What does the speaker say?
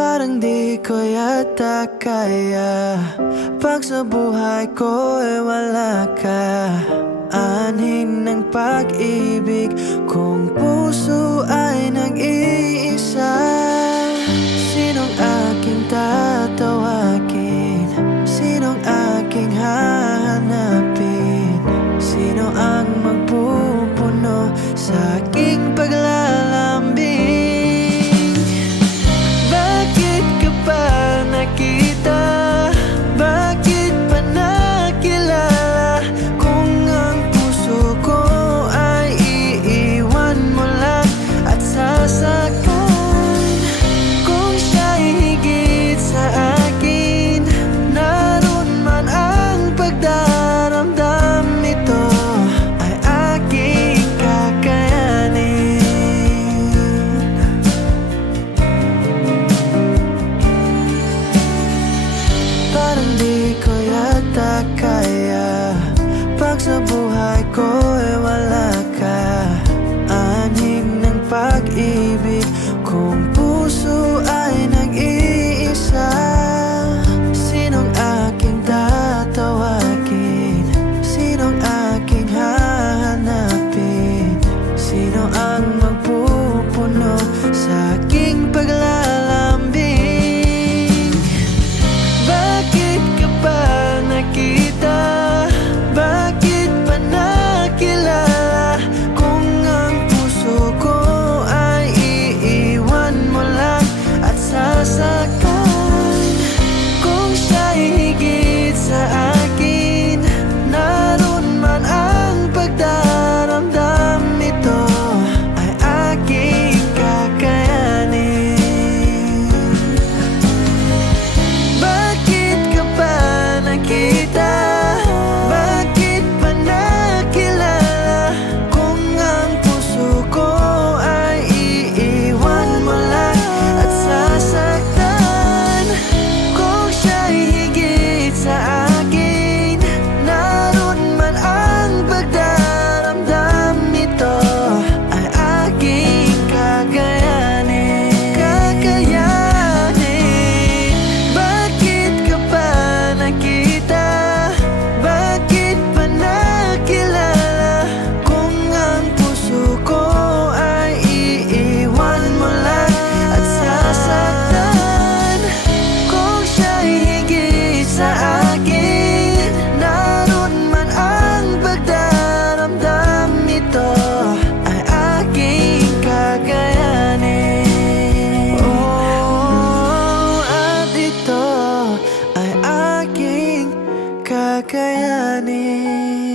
Parang di ko yata kaya. Pag sa buhay ko ay wala ka. Anhin ng pag-ibig Kung puso Pag sa buhay ko ay wala ka. Aning ng pag-ibig Kung puso ay كياني